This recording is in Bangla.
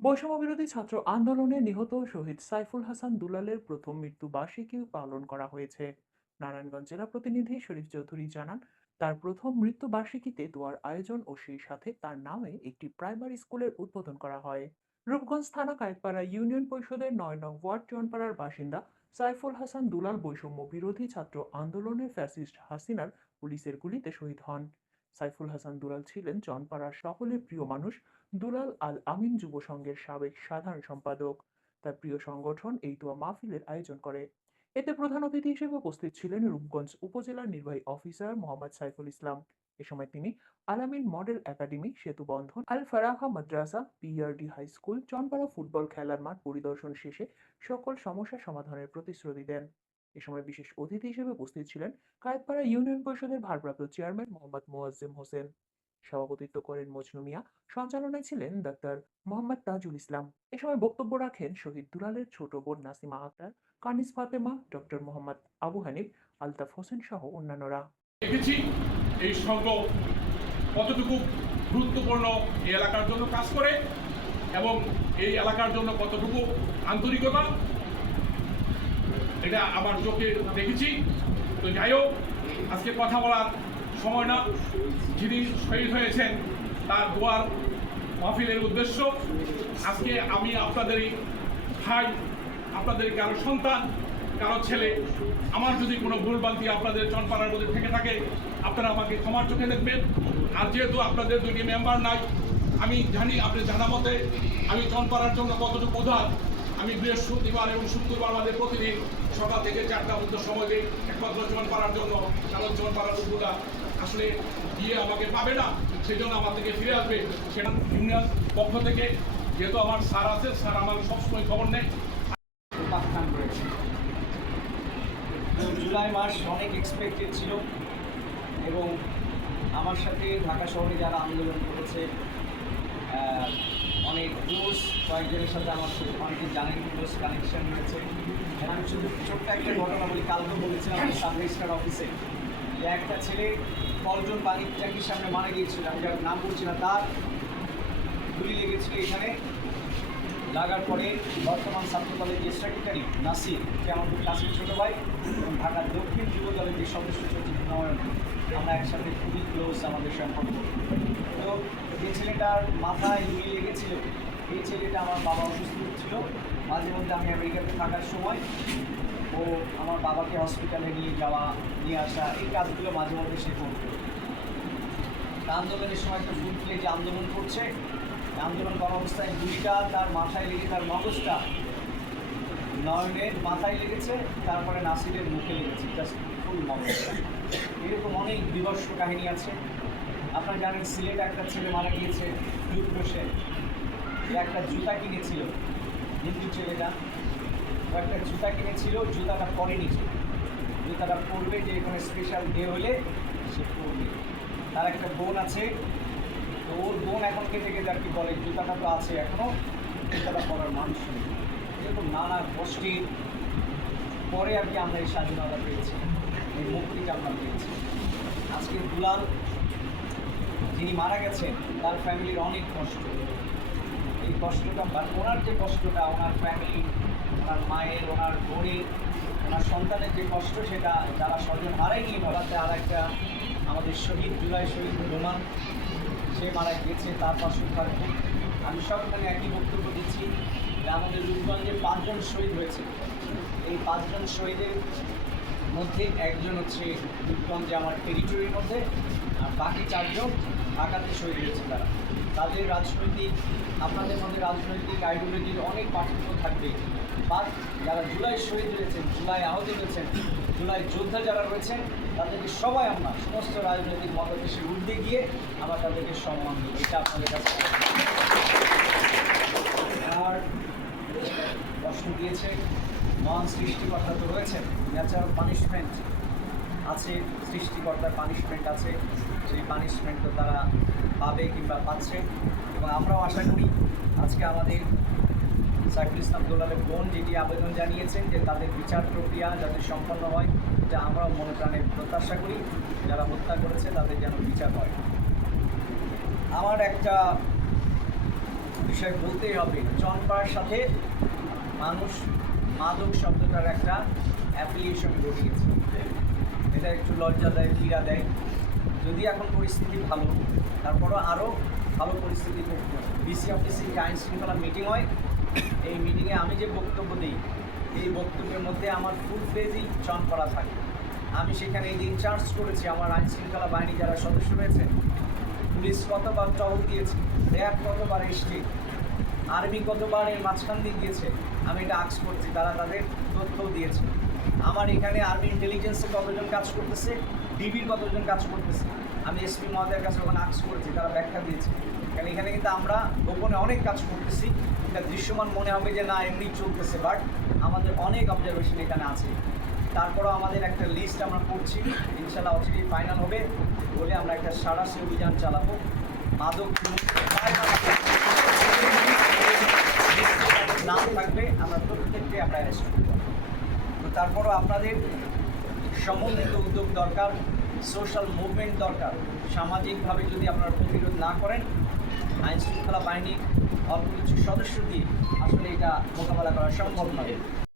বৈষম্যবিরোধী ছাত্র আন্দোলনে নিহত শহীদ সাইফুল হাসান দুলালের প্রথম মৃত্যুবার্ষিকী পালন করা হয়েছে। নারায়ণগঞ্জ জেলা প্রতিনিধি শরীফ চৌধুরী জানান, তার প্রথম মৃত্যুবার্ষিকীতে দোয়ার আয়োজন ও সেই সাথে তার নামে একটি প্রাইমারি স্কুলের উদ্বোধন করা হয়। রূপগঞ্জ থানা কায়েতপাড়া ইউনিয়ন পরিষদের ৯ নং ওয়ার্ড চুয়ানপাড়ার বাসিন্দা সাইফুল হাসান দুলাল বৈষম্য বিরোধী ছাত্র আন্দোলনের ফ্যাসিস্ট হাসিনার পুলিশের গুলিতে শহীদ হন। সাইফুল হাসান দুলাল ছিলেন চনপাড়ার সকলের প্রিয় মানুষ। দুলাল আল আমিন যুব সংঘের সাবেক সাধারণ সম্পাদক। তার প্রিয় সংগঠন এই দোয়া মাহফিলের আয়োজন করে। এতে প্রধান অতিথি হিসেবে উপস্থিত ছিলেন রূপগঞ্জ উপজেলার নির্বাহী অফিসার মোহাম্মদ সাইফুল ইসলাম। এ সময় তিনি Alamin model academy, Setu Bandhan, Al Faraha Madrasa, PRD high school, Chanpara football খেলার মাঠ পরিদর্শন শেষে সকল সমস্যা সমাধানের প্রতিশ্রুতি দেন। এ সময় বিশেষ অতিথি হিসেবে উপস্থিত ছিলেন কায়েতপাড়া ইউনিয়ন পরিষদের ভারপ্রাপ্ত চেয়ারম্যান মোহাম্মদ মোয়াজ্জেম হোসেন। সভাপতিত্ব করেন মজনু মিয়া। সঞ্চালনায় ছিলেন ডাক্তার মোহাম্মদ তাজুল ইসলাম। এ সময় বক্তব্য রাখেন শহীদ দুলালের ছোট বোন নাসিমা আক্তার, কানিস ফাতেমা, ডক্টর মোহাম্মদ আবু হানিফ, আলতাফ হোসেন সহ অন্যান্যরা। দেখেছি এই সংঘ কতটুকু গুরুত্বপূর্ণ এই এলাকার জন্য কাজ করে এবং এই এলাকার জন্য কতটুকু আন্তরিকতা, এটা আমার চোখে দেখেছি। তো যাই হোক, আজকে কথা বলার সময় না। যিনি শহীদ হয়েছেন তার দোয়ার মাহফিলের উদ্দেশ্য, আজকে আমি আপনাদেরই ভাই, আপনাদের কারো সন্তান, কারো ছেলে, আমার যদি কোনো ভুলভ্রান্তি আপনাদের চনপাড়ার মধ্যে থেকে থাকে, আপনারা আমাকে ক্ষমার চোখে দেখবেন। আর যেহেতু আপনাদের দুটি মেম্বার নাই, আমি জানি আপনি জানা মতে আমি চনপাড়ার জন্য কতটুকু উদার। আমি বৃহস্পতিবার এবং শুক্রবার আমাদের প্রতিদিন সকাল থেকে 4টা পর্যন্ত সময় দিই একমাত্র চনপাড়ার জন্য, কারণ চনপাড়ার লোকগুলা আসলে গিয়ে আমাকে পাবে না, সেই জন্য আমার থেকে ফিরে আসবে। সেটা ইউনিয়ন পক্ষ থেকে যেহেতু আমার স্যার আছে, স্যার আমার সবসময় খবর নেই। জুলাই মাস অনেক এক্সপেক্টেড ছিল এবং আমার সাথে ঢাকা শহরে যারা আন্দোলন করেছে অনেক ক্লোজ, কয়েকজনের সাথে আমার অনেকে জানেন ক্লোজ কানেকশন রয়েছে। আমি শুধু ছোট্ট একটা ঘটনা বলি, কালকে বলেছিলাম সাব রেজিস্ট্রার অফিসে যে একটা ছেলে কলজন পানির ট্যাঙ্কির সামনে মারা গিয়েছিল, আমি যার নাম বলছি না, তার গুলি লেগেছিল এখানে। লাগার পরে বর্তমান ছাত্র দলের যে সেক্রেটারি নাসির, সে আমার খুব কাছের ছোটো ভাই, এবং ঢাকার দক্ষিণ যুব দলের যে সদস্য সচিব নয়ন, আমরা একসাথে খুবই ক্লোজ আমাদের সম্পর্ক। তো যে ছেলেটার মাথায় গুলি লেগেছিল, এই ছেলেটা আমার বাবা অসুস্থ ছিল। মাঝে মধ্যে আমি আমেরিকাতে থাকার সময় ও আমার বাবাকে হসপিটালে নিয়ে যাওয়া, নিয়ে আসা, এই কাজগুলো মাঝে মধ্যে সে করত। আন্দোলনের সময় একটা ফুল ফ্লেজ যে আন্দোলন করছে, আন্দোলন করা অবস্থায় গুলিটা তার মাথায় লেগে, তার মগজটা নয়নের মাথায় লেগেছে, তারপরে নাসিরের মুখে লেগেছে, জাস্ট ফুল মগজটা। এরকম অনেক বিভৎস কাহিনী আছে। আপনারা জানেন সিলেটে একটা ছেলে মারা গিয়েছে, লুট হোসেন, একটা জুতা কিনেছিল, হিন্দু ছেলেটা, ও একটা জুতা কিনেছিল, জুতাটা পরেনি, জুতাটা পরবে যে এখানে স্পেশাল ডে হলে সে পরবে। তার একটা বোন আছে, তো ওর বোন এখন কেটে কেটে আর কি বলে জুতাটা তো আছে এখনও, জুতাটা পরার মানুষ নেই। এরকম নানা কষ্টের পরে আর কি আমরা এই স্বাধীনতা পেয়েছি, এই মুক্তিটা আমরা পেয়েছি। আজকে দুলাল যিনি মারা গেছেন, তার ফ্যামিলির অনেক কষ্ট। এই কষ্টটা বা ওনার যে কষ্টটা, ওনার ফ্যামিলি, ওনার মায়ের, ওনার বোনের, ওনার সন্তানের যে কষ্ট, সেটা যারা স্বজন হারাই নিয়ে ভাবাতে। আর একটা আমাদের শহীদ, জুলাই শহীদ রোমান, সে মারা গিয়েছে, তার পাশে থাকবে। আমি সবখানে একই বক্তব্য দিচ্ছি যে আমাদের রূপগঞ্জে 5 জন শহীদ হয়েছে। এই 5 জন শহীদের মধ্যে একজন হচ্ছে রূপগঞ্জে আমার টেরিটরির মধ্যে, আর বাকি 4 জন ঢাকাতে শহীদ হয়েছে। তাদের রাজনৈতিক, আপনাদের মধ্যে রাজনৈতিক আইডিওলজির অনেক পার্থক্য থাকবে, বা যারা জুলাই শহীদ হয়েছেন, জুলাই আহত হয়েছেন, জুলাই যোদ্ধা যারা রয়েছেন, তাদেরকে সবাই আমরা সমস্ত রাজনৈতিক মতাদর্শের ঊর্ধ্বে গিয়ে আমরা তাদেরকে সম্মান দিই। এটা আপনাদের কাছে আর প্রশ্ন দিয়েছে। মহান সৃষ্টিকর্তা তো রয়েছেন, ন্যাচারাল পানিশমেন্ট আছে, সৃষ্টিকর্তার পানিশমেন্ট আছে, সেই পানিশমেন্ট তো তারা পাবে কিংবা পাচ্ছে। এবং আমরাও আশা করি আজকে আমাদের সাইফুল ইসলাম দুলালের বোন যেটি আবেদন জানিয়েছেন যে তাদের বিচার প্রক্রিয়া যাতে সম্পন্ন হয়, যা আমরাও মনে প্রাণে প্রত্যাশা করি, যারা হত্যা করেছে তাদের যেন বিচার হয়। আমার একটা বিষয় বলতেই হবে। চনপাড়ার সাথে মানুষ মাদক শব্দটার একটা অ্যাফিলিয়েশন ঘটিয়েছে। এটা একটু লজ্জা দেয়, পীড়া দেয়। যদি এখন পরিস্থিতি ভালো, তারপরও আরও ভালো পরিস্থিতি করতে হবে। ডিসি অফিসে যে আইন শৃঙ্খলা মিটিং হয়, এই মিটিংয়ে আমি যে বক্তব্য দিই, এই বক্তব্যের মধ্যে আমার ফুল ফ্লেজই চনপাড়া থাকে। আমি সেখানে এই যে ইনচার্জ করেছি, আমার আইন শৃঙ্খলা বাহিনী যারা সদস্য রয়েছে, পুলিশ কতবার টহল দিয়েছে, র্যাব কতবার এসছে, আর্মি কতবার এর মাঝখান দিয়ে গিয়েছে, আমি এটা আক্স করছি, তারা তাদের তথ্য দিয়েছে। আমার এখানে আর্মি ইন্টেলিজেন্সে কতজন কাজ করতেছে, ডিবির কতজন কাজ করতেছে, আমি এসপি মহোদয়ের কাছে ওখানে আক্স করেছি, তারা ব্যাখ্যা দিয়েছে। কারণ এখানে কিন্তু আমরা গোপনে অনেক কাজ করতেছি, এটা দৃশ্যমান মনে হবে যে না এমনি চলতেছে, বাট আমাদের অনেক অবজারভেশন এখানে আছে। তারপরও আমাদের একটা লিস্ট আমরা করছি, ইনশাল্লাহ অচিরেই ফাইনাল হবে বলে আমরা একটা সাঁড়াশি অভিযান চালাবো। মাদক নাম থাকবে, আমরা প্রত্যেককে আমরা অ্যারেস্ট করবো। তো তারপরও আপনাদের সমন্বিত উদ্যোগ দরকার, সোশ্যাল মুভমেন্ট দরকার। সামাজিকভাবে যদি আপনারা প্রতিরোধ না করেন, আইন শৃঙ্খলা বাহিনীর অল্প কিছু সদস্য দিয়ে আসলে এটা মোকাবেলা করা সম্ভব নয়।